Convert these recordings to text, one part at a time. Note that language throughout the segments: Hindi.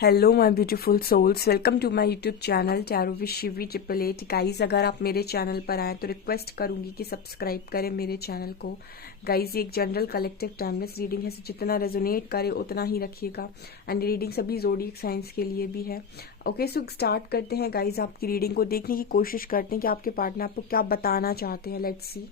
Hello my beautiful souls, welcome to my YouTube channel tarot with Shivi 888। Guys, अगर आप मेरे चैनल पर आए तो रिक्वेस्ट करूंगी कि सब्सक्राइब करें मेरे चैनल को। गाइज, ये एक जनरल कलेक्टिव टाइमलेस रीडिंग है, जितना रेजोनेट करे उतना ही रखिएगा। एंड रीडिंग सभी ज़ोडिएक साइंस के लिए भी है। ओके, सो स्टार्ट करते हैं गाइज। आपकी रीडिंग को देखने की कोशिश करते हैं कि आपके पार्टनर आपको क्या बताना चाहते हैं। Let's see.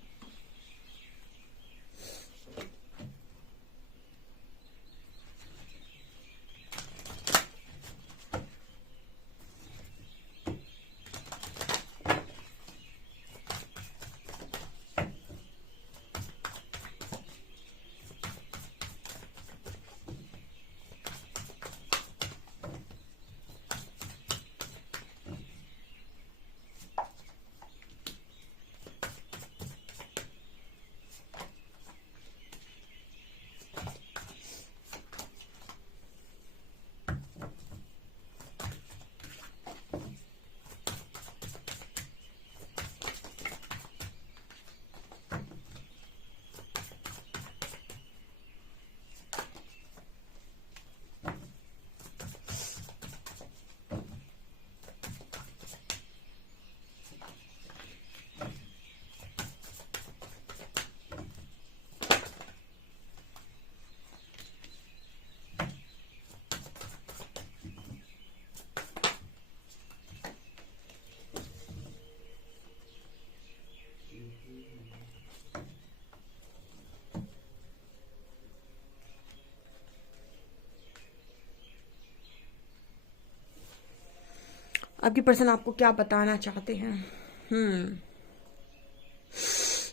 आपकी पर्सन आपको क्या बताना चाहते हैं?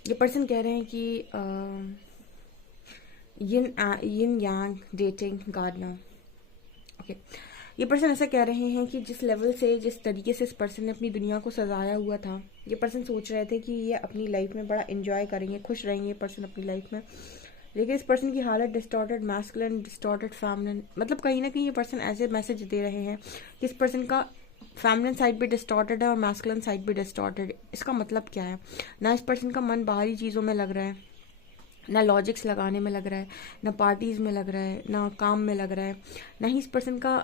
ये पर्सन कह रहे हैं कि यिन यांग डेटिंग गार्डनर। ओके, ये पर्सन ऐसा कह रहे हैं कि जिस लेवल से, जिस तरीके से इस पर्सन ने अपनी दुनिया को सजाया हुआ था, ये पर्सन सोच रहे थे कि ये अपनी लाइफ में बड़ा एंजॉय करेंगे, खुश रहेंगे ये पर्सन अपनी लाइफ में। लेकिन इस पर्सन की हालत डिस्टॉर्टेड मैस्कुलिन, डिस्टॉर्टेड फेमिनिन, मतलब कहीं ना कहीं ये पर्सन ऐसे मैसेज दे रहे हैं कि इस पर्सन का फेमिनिन साइड भी डिस्टॉर्टेड है और मैस्कुलिन साइड भी डिस्टॉर्टेड है। इसका मतलब क्या है? ना इस पर्सन का मन बाहरी चीज़ों में लग रहा है, ना लॉजिक्स लगाने में लग रहा है, ना पार्टीज में लग रहा है, ना काम में लग रहा है, ना ही इस पर्सन का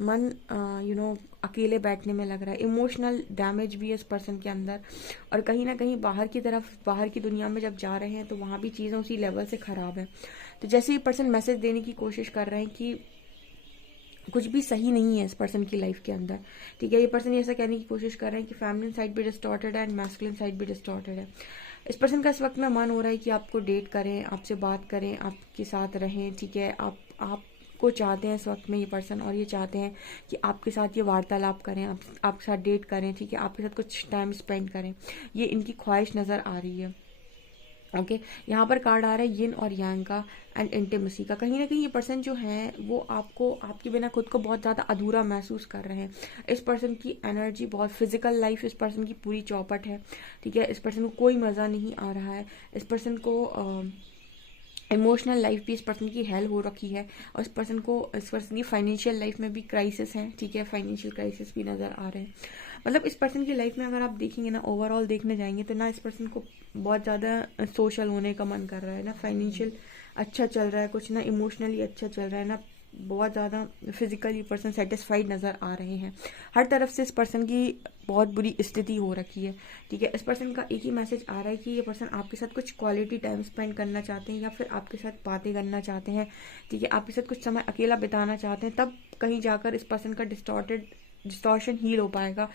मन अकेले बैठने में लग रहा है। इमोशनल डैमेज भी है इस पर्सन के अंदर। और कहीं ना कहीं बाहर की तरफ, बाहर की दुनिया में जब जा रहे हैं तो वहाँ भी चीज़ें उसी लेवल से ख़राब है। तो जैसे ये पर्सन मैसेज देने की कोशिश कर रहे हैं कि कुछ भी सही नहीं है इस पर्सन की लाइफ के अंदर। ठीक है, ये पर्सन ऐसा कहने की कोशिश कर रहे हैं कि फैमिली साइड भी डिस्टॉर्टेड है एंड मैस्कुलिन साइड भी डिस्टॉर्टेड है। इस पर्सन का इस वक्त में मन हो रहा है कि आपको डेट करें, आपसे बात करें, आपके साथ रहें। ठीक है, आपको चाहते हैं इस वक्त में ये पर्सन, और ये चाहते हैं कि आपके साथ ये वार्तालाप करें, आपके साथ डेट करें। ठीक है, आपके साथ कुछ टाइम स्पेंड करें, ये इनकी ख्वाहिश नज़र आ रही है। ओके, यहाँ पर कार्ड आ रहा है यिन और यांग का एंड इंटीमेसी का। कहीं ना कहीं ये पर्सन जो है वो आपको, आपके बिना खुद को बहुत ज़्यादा अधूरा महसूस कर रहे हैं। इस पर्सन की एनर्जी बहुत, फिजिकल लाइफ इस पर्सन की पूरी चौपट है। ठीक है, इस पर्सन को कोई मज़ा नहीं आ रहा है। इस पर्सन को इमोशनल लाइफ भी इस पर्सन की हेल हो रखी है। और इस पर्सन की फाइनेंशियल लाइफ में भी क्राइसिस है। ठीक है, फाइनेंशियल क्राइसिस भी नज़र आ रहे हैं। मतलब इस पर्सन की लाइफ में अगर आप देखेंगे ना, ओवरऑल देखने जाएंगे तो ना इस पर्सन को बहुत ज़्यादा सोशल होने का मन कर रहा है, ना फाइनेंशियल अच्छा चल रहा है कुछ, ना इमोशनली अच्छा चल रहा है, ना बहुत ज़्यादा फिजिकली पर्सन सेटिस्फाइड नज़र आ रहे हैं। हर तरफ से इस पर्सन की बहुत बुरी स्थिति हो रखी है। ठीक है, इस पर्सन का एक ही मैसेज आ रहा है कि ये पर्सन आपके साथ कुछ क्वालिटी टाइम स्पेंड करना चाहते हैं या फिर आपके साथ बातें करना चाहते हैं। ठीक है, आपके साथ कुछ समय अकेला बिताना चाहते हैं, तब कहीं जाकर इस पर्सन का डिस्टॉर्शन हील हो पाएगा।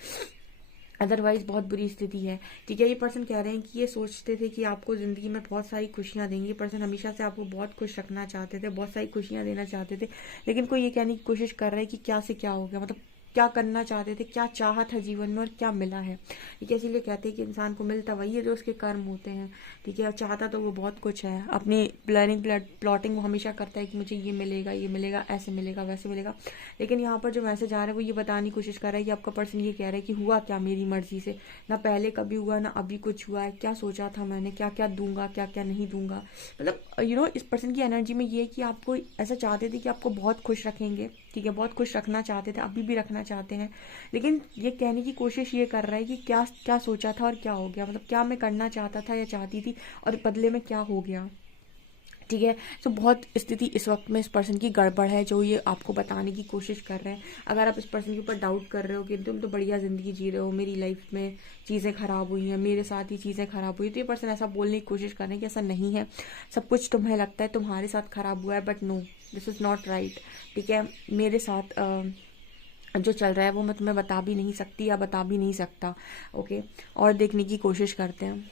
अदरवाइज बहुत बुरी स्थिति है। ठीक है, ये पर्सन कह रहे हैं कि ये सोचते थे कि आपको ज़िंदगी में बहुत सारी खुशियां देंगे। ये पर्सन हमेशा से आपको बहुत खुश रखना चाहते थे, बहुत सारी खुशियां देना चाहते थे। लेकिन कोई ये कहने की कोशिश कर रहा है कि क्या से क्या हो गया, मतलब क्या करना चाहते थे, क्या चाहा था जीवन में और क्या मिला है। ठीक है, इसीलिए कहते हैं कि इंसान को मिलता वही है जो उसके कर्म होते हैं। ठीक है, और चाहता तो वो बहुत कुछ है। अपनी प्लॉटिंग वो हमेशा करता है कि मुझे ये मिलेगा, ये मिलेगा, ऐसे मिलेगा, वैसे मिलेगा। लेकिन यहाँ पर जो मैसेज आ रहा है वो ये बताने की कोशिश कर रहा है कि आपका पर्सन ये कह रहा है कि हुआ क्या मेरी मर्जी से, ना पहले कभी हुआ ना अभी कुछ हुआ है। क्या सोचा था मैंने, क्या क्या दूंगा, क्या क्या नहीं दूंगा। मतलब इस पर्सन की एनर्जी में ये है कि आपको ऐसा चाहते थे कि आपको बहुत खुश रखेंगे। ठीक है, बहुत खुश रखना चाहते थे, अभी भी रखना चाहते हैं। लेकिन ये कहने की कोशिश ये कर रहा है कि क्या क्या सोचा था और क्या हो गया, मतलब क्या मैं करना चाहता था या चाहती थी और बदले में क्या हो गया। ठीक है। सो बहुत स्थिति इस वक्त में इस पर्सन की गड़बड़ है जो ये आपको बताने की कोशिश कर रहे हैं। अगर आप इस पर्सन के ऊपर डाउट कर रहे हो कि तुम तो बढ़िया ज़िंदगी जी रहे हो, मेरी लाइफ में चीज़ें ख़राब हुई हैं, मेरे साथ ही चीज़ें ख़राब हुई, तो ये पर्सन ऐसा बोलने की कोशिश कर रहे हैं कि ऐसा नहीं है, सब कुछ तुम्हें लगता है तुम्हारे साथ ख़राब हुआ है, but no, this is not right. ठीक है, मेरे साथ जो चल रहा है वो मैं तुम्हें बता भी नहीं सकती या बता भी नहीं सकता। ओके, और देखने की कोशिश करते हैं।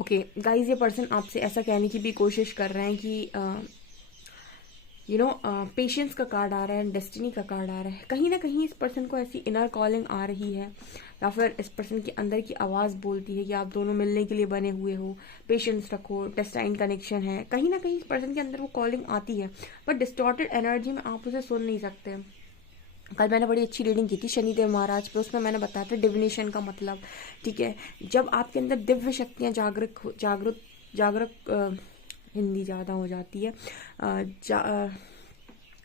ओके गाइज, ये पर्सन आपसे ऐसा कहने की भी कोशिश कर रहे हैं कि पेशेंस का कार्ड आ रहा है, डेस्टिनी का कार्ड आ रहा है। कहीं ना कहीं इस पर्सन को ऐसी इनर कॉलिंग आ रही है, या फिर इस पर्सन के अंदर की आवाज़ बोलती है कि आप दोनों मिलने के लिए बने हुए हो, पेशेंस रखो, डेस्टाइन कनेक्शन है। कहीं ना कहीं इस पर्सन के अंदर वो कॉलिंग आती है, पर डिस्टॉर्टेड एनर्जी में आप उसे सुन नहीं सकते। कल मैंने बड़ी अच्छी रीडिंग की थी शनिदेव महाराज पे, उसमें मैंने बताया था डिविनेशन का मतलब। ठीक है, जब आपके अंदर दिव्य शक्तियाँ जागृत हिंदी ज़्यादा हो जाती है,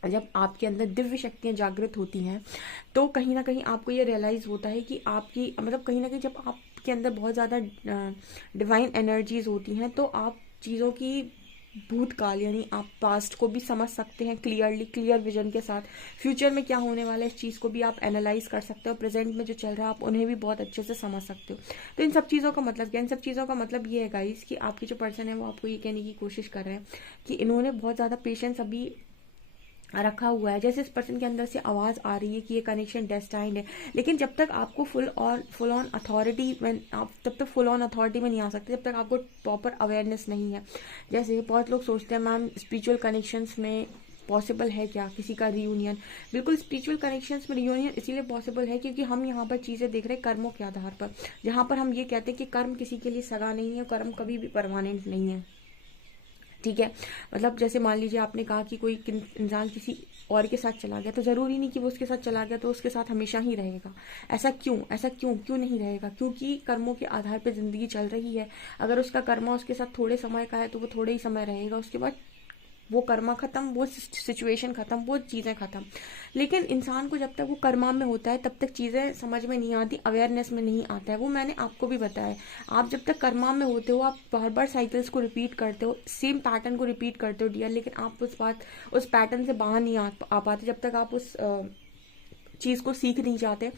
जब आपके अंदर दिव्य शक्तियाँ जागृत होती हैं तो कहीं ना कहीं आपको ये रियलाइज़ होता है कि आपकी मतलब कहीं ना कहीं जब आपके अंदर बहुत ज़्यादा डिवाइन एनर्जीज होती हैं तो आप चीज़ों की भूतकाल यानी आप पास्ट को भी समझ सकते हैं क्लियरली, क्लियर विजन के साथ। फ्यूचर में क्या होने वाला है इस चीज़ को भी आप एनालाइज कर सकते हो। प्रेजेंट में जो चल रहा है आप उन्हें भी बहुत अच्छे से समझ सकते हो। तो इन सब चीज़ों का मतलब क्या, इन सब चीज़ों का मतलब ये है गाइस कि आपके जो पर्सन है वो आपको ये कहने की कोशिश कर रहे हैं कि इन्होंने बहुत ज़्यादा पेशेंस अभी रखा हुआ है। जैसे इस पर्सन के अंदर से आवाज़ आ रही है कि ये कनेक्शन डेस्टाइंड है, लेकिन जब तक आपको फुल ऑन अथॉरिटी में आप तब तक फुल ऑन अथॉरिटी में नहीं आ सकते जब तक आपको प्रॉपर अवेयरनेस नहीं है। जैसे बहुत लोग सोचते हैं मैम स्पिरिचुअल कनेक्शंस में पॉसिबल है क्या किसी का रियूनियन। बिल्कुल स्पिरिचुअल कनेक्शंस में रियूनियन इसीलिए पॉसिबल है क्योंकि हम यहाँ पर चीज़ें देख रहे हैं कर्मों के आधार पर, जहाँ पर हम ये कहते हैं कि कर्म किसी के लिए सगा नहीं है, कर्म कभी भी परमानेंट नहीं है। ठीक है, मतलब जैसे मान लीजिए आपने कहा कि कोई इंसान किसी और के साथ चला गया, तो ज़रूरी नहीं कि वो उसके साथ चला गया तो उसके साथ हमेशा ही रहेगा। ऐसा क्यों नहीं रहेगा? क्योंकि कर्मों के आधार पर ज़िंदगी चल रही है। अगर उसका कर्मा उसके साथ थोड़े समय का है तो वो थोड़े ही समय रहेगा, उसके बाद वो कर्मा खत्म, वो सिचुएशन खत्म, वो चीज़ें खत्म। लेकिन इंसान को जब तक वो कर्मा में होता है तब तक चीज़ें समझ में नहीं आती, अवेयरनेस में नहीं आता है। वो मैंने आपको भी बताया, आप जब तक कर्मा में होते हो आप बार बार साइकिल्स को रिपीट करते हो, सेम पैटर्न को रिपीट करते हो डियर, लेकिन आप उस पैटर्न से बाहर नहीं आ पाते जब तक आप उस चीज़ को सीख नहीं जाते।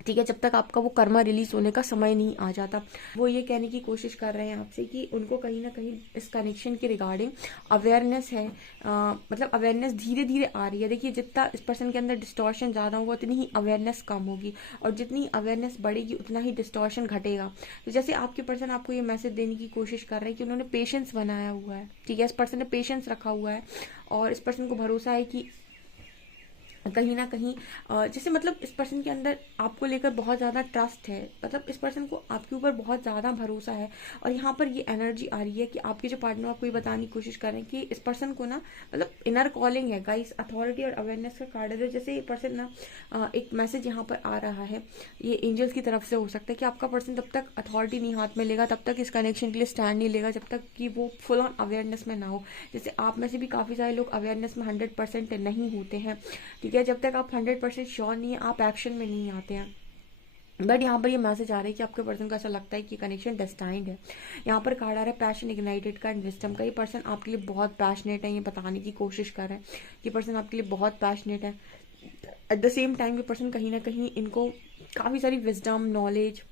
ठीक है, जब तक आपका वो कर्मा रिलीज होने का समय नहीं आ जाता। वो ये कहने की कोशिश कर रहे हैं आपसे कि उनको कहीं ना कहीं इस कनेक्शन के रिगार्डिंग अवेयरनेस है, मतलब अवेयरनेस धीरे धीरे आ रही है। देखिए जितना इस पर्सन के अंदर डिस्टॉर्शन ज़्यादा होगा उतनी ही अवेयरनेस कम होगी, और जितनी अवेयरनेस बढ़ेगी उतना ही डिस्टॉर्शन घटेगा। तो जैसे आपके पर्सन आपको ये मैसेज देने की कोशिश कर रहे हैं कि उन्होंने पेशेंस बनाया हुआ है। ठीक है, इस पर्सन ने पेशेंस रखा हुआ है और इस पर्सन को भरोसा है कि कहीं ना कहीं जैसे मतलब इस पर्सन के अंदर आपको लेकर बहुत ज़्यादा ट्रस्ट है, मतलब इस पर्सन को आपके ऊपर बहुत ज़्यादा भरोसा है। और यहाँ पर ये एनर्जी आ रही है कि आपके जो पार्टनर आपको ये बताने की कोशिश कर रहे हैं कि इस पर्सन को ना मतलब इनर कॉलिंग है गाइस, अथॉरिटी और अवेयरनेस का कार्ड है। तो जैसे ये पर्सन ना एक मैसेज यहाँ पर आ रहा है, ये एंजल्स की तरफ से हो सकता है कि आपका पर्सन तब तक अथॉरिटी नहीं हाथ में लेगा, तब तक इस कनेक्शन के लिए स्टैंड नहीं लेगा, जब तक कि वो फुल ऑन अवेयरनेस में ना हो। जैसे आप में से भी काफ़ी सारे लोग अवेयरनेस में 100% नहीं होते हैं, ठीक है। जब तक आप 100% श्योर नहीं है, आप एक्शन में नहीं आते हैं। बट यहाँ पर ये मैसेज आ रहा है कि आपके पर्सन को ऐसा लगता है कि कनेक्शन डेस्टाइंड है। यहाँ पर कार्ड आ रहा है पैशन इग्नाइटेड का एंड विजडम का। ये पर्सन आपके लिए बहुत पैशनेट है, ये बताने की कोशिश कर रहे हैं। ये पर्सन आपके लिए बहुत पैशनेट है। एट द सेम टाइम ये पर्सन कहीं ना कहीं इनको काफ़ी सारी विजडम, नॉलेज,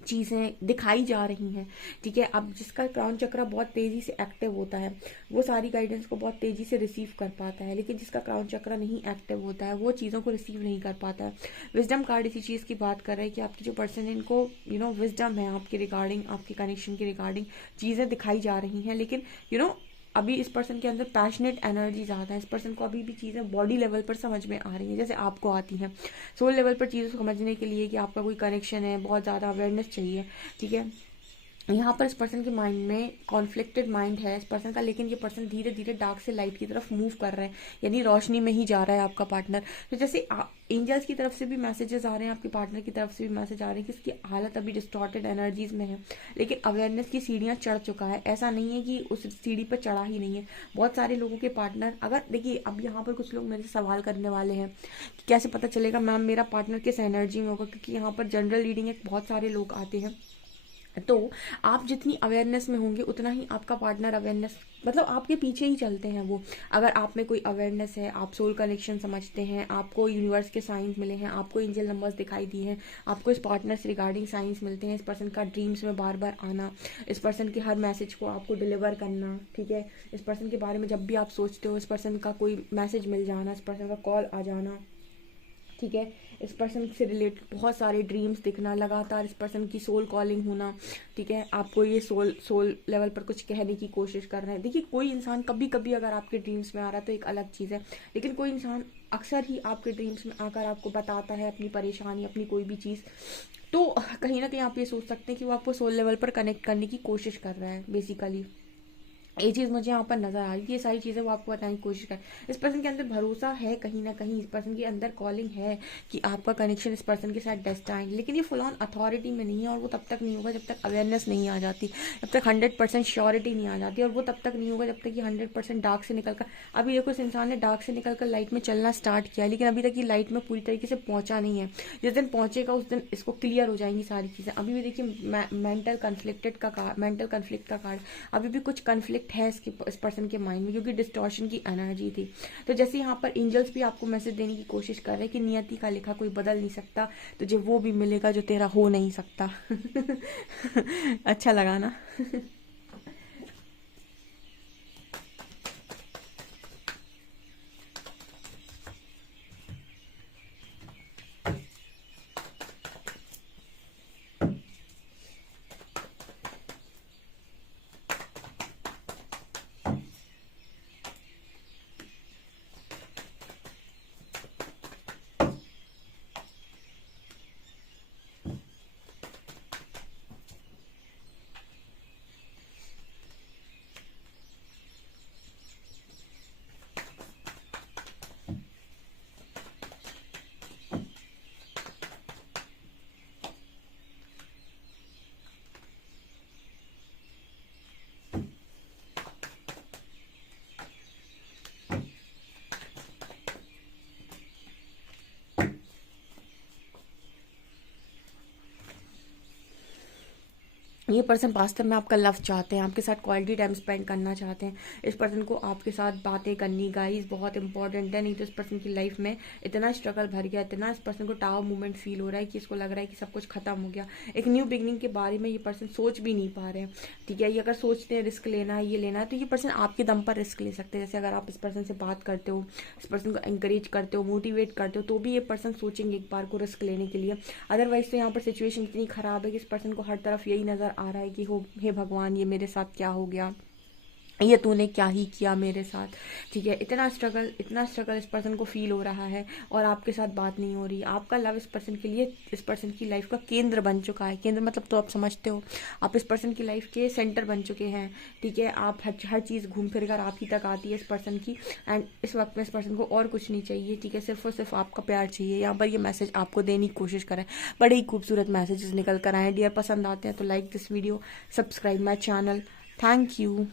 चीज़ें दिखाई जा रही हैं, ठीक है। अब जिसका क्राउन चक्र बहुत तेज़ी से एक्टिव होता है वो सारी गाइडेंस को बहुत तेज़ी से रिसीव कर पाता है, लेकिन जिसका क्राउन चक्र नहीं एक्टिव होता है वो चीज़ों को रिसीव नहीं कर पाता है। विजडम कार्ड इसी चीज़ की बात कर रहा है कि आपकी जो पर्सन है इनको विजडम है आपके रिगार्डिंग, आपके कनेक्शन के रिगार्डिंग चीज़ें दिखाई जा रही हैं, लेकिन अभी इस पर्सन के अंदर पैशनेट एनर्जी ज़्यादा है। इस पर्सन को अभी भी चीज़ें बॉडी लेवल पर समझ में आ रही हैं जैसे आपको आती हैं। सोल लेवल पर चीज़ों को समझने के लिए कि आपका कोई कनेक्शन है, बहुत ज़्यादा अवेयरनेस चाहिए, ठीक है। यहाँ पर इस पर्सन के माइंड में कॉन्फ्लिक्टेड माइंड है इस पर्सन का, लेकिन ये पर्सन धीरे धीरे डार्क से लाइट की तरफ मूव कर रहे हैं, यानी रोशनी में ही जा रहा है आपका पार्टनर। तो जैसे एंजल्स की तरफ से भी मैसेजेस आ रहे हैं, आपके पार्टनर की तरफ से भी मैसेज आ रहे हैं कि इसकी हालत अभी डिस्टॉर्टेड एनर्जीज में है, लेकिन अवेयरनेस की सीढ़ियाँ चढ़ चुका है। ऐसा नहीं है कि उस सीढ़ी पर चढ़ा ही नहीं है। बहुत सारे लोगों के पार्टनर, अगर देखिए अब यहाँ पर कुछ लोग मेरे से सवाल करने वाले हैं कि कैसे पता चलेगा मैम मेरा पार्टनर किस एनर्जी में होगा, क्योंकि यहाँ पर जनरल रीडिंग है, बहुत सारे लोग आते हैं। तो आप जितनी अवेयरनेस में होंगे उतना ही आपका पार्टनर अवेयरनेस, मतलब आपके पीछे ही चलते हैं वो। अगर आप में कोई अवेयरनेस है, आप सोल कनेक्शन समझते हैं, आपको यूनिवर्स के साइंस मिले हैं, आपको एंजल नंबर्स दिखाई दिए हैं, आपको इस पार्टनर से रिगार्डिंग साइंस मिलते हैं, इस पर्सन का ड्रीम्स में बार बार आना, इस पर्सन के हर मैसेज को आपको डिलीवर करना, ठीक है। इस पर्सन के बारे में जब भी आप सोचते हो इस पर्सन का कोई मैसेज मिल जाना, इस पर्सन का कॉल आ जाना, ठीक है। इस पर्सन से रिलेटेड बहुत सारे ड्रीम्स दिखना, लगातार इस पर्सन की सोल कॉलिंग होना, ठीक है। आपको ये सोल लेवल पर कुछ कहने की कोशिश कर रहे हैं। देखिए कोई इंसान कभी कभी अगर आपके ड्रीम्स में आ रहा है तो एक अलग चीज़ है, लेकिन कोई इंसान अक्सर ही आपके ड्रीम्स में आकर आपको बताता है अपनी परेशानी, अपनी कोई भी चीज़, तो कहीं ना कहीं आप ये सोच सकते हैं कि वो आपको सोल लेवल पर कनेक्ट करने की कोशिश कर रहा है बेसिकली। ये चीज़ मुझे यहाँ पर नजर आ रही है। ये सारी चीज़ें वो आपको बताने की कोशिश करें। इस पर्सन के अंदर भरोसा है, कहीं ना कहीं इस पर्सन के अंदर कॉलिंग है कि आपका कनेक्शन इस पर्सन के साथ डेस्टाइंड, लेकिन ये फुल ऑन अथॉरिटी में नहीं है, और वो तब तक नहीं होगा जब तक अवेयरनेस नहीं आ जाती, जब तक 100% श्योरिटी नहीं आ जाती, और वो तब तक नहीं होगा जब तक ये 100% डार्क से निकलकर, अभी देखो इस इंसान ने डार्क से निकलकर लाइट में चलना स्टार्ट किया, लेकिन अभी तक ये लाइट में पूरी तरीके से पहुंचा नहीं है। जिस दिन पहुंचेगा उस दिन इसको क्लियर हो जाएंगी सारी चीज़ें। अभी भी देखिए मेंटल कन्फ्लिक्ट का कार्ड, अभी भी कुछ कन्फ्लिक्ट है इस पर्सन के माइंड में, क्योंकि डिस्टॉर्शन की एनर्जी थी। तो जैसे यहाँ पर एंजल्स भी आपको मैसेज देने की कोशिश कर रहे हैं कि नियति का लिखा कोई बदल नहीं सकता, तुझे वो भी मिलेगा जो तेरा हो नहीं सकता। अच्छा लगा ना? ये पर्सन वास्तव में आपका लव चाहते हैं, आपके साथ क्वालिटी टाइम स्पेंड करना चाहते हैं। इस पर्सन को आपके साथ बातें करनी गाइस बहुत इंपॉर्टेंट है, नहीं तो इस पर्सन की लाइफ में इतना स्ट्रगल भर गया, इतना इस पर्सन को टावर मूवमेंट फील हो रहा है कि इसको लग रहा है कि सब कुछ खत्म हो गया। एक न्यू बिगनिंग के बारे में ये पर्सन सोच भी नहीं पा रहे हैं, ठीक है। ये अगर सोचते हैं रिस्क लेना है, ये लेना है, तो ये पर्सन आपके दम पर रिस्क ले सकते हैं। जैसे अगर आप इस पर्सन से बात करते हो, इस पर्सन को इंकरेज करते हो, मोटिवेट करते हो, तो भी ये पर्सन सोचेंगे एक बार को रिस्क लेने के लिए। अदरवाइज तो यहाँ पर सिचुएशन इतनी खराब है कि इस पर्सन को हर तरफ यही नजर आ रहा है कि हो हे भगवान ये मेरे साथ क्या हो गया, ये तूने क्या ही किया मेरे साथ, ठीक है। इतना स्ट्रगल इस पर्सन को फील हो रहा है और आपके साथ बात नहीं हो रही। आपका लव इस पर्सन के लिए, इस पर्सन की लाइफ का केंद्र बन चुका है। केंद्र मतलब तो आप समझते हो, आप इस पर्सन की लाइफ के सेंटर बन चुके हैं, ठीक है। आप हर चीज़ घूम फिर कर आप ही तक आती है इस पर्सन की। एंड इस वक्त में इस पर्सन को और कुछ नहीं चाहिए, ठीक है। सिर्फ और सिर्फ आपका प्यार चाहिए। यहाँ पर ये मैसेज आपको देने की कोशिश करें। बड़े ही खूबसूरत मैसेजेस निकल कर आए। डियर, पसंद आते हैं तो like this video, subscribe my channel. Thank you.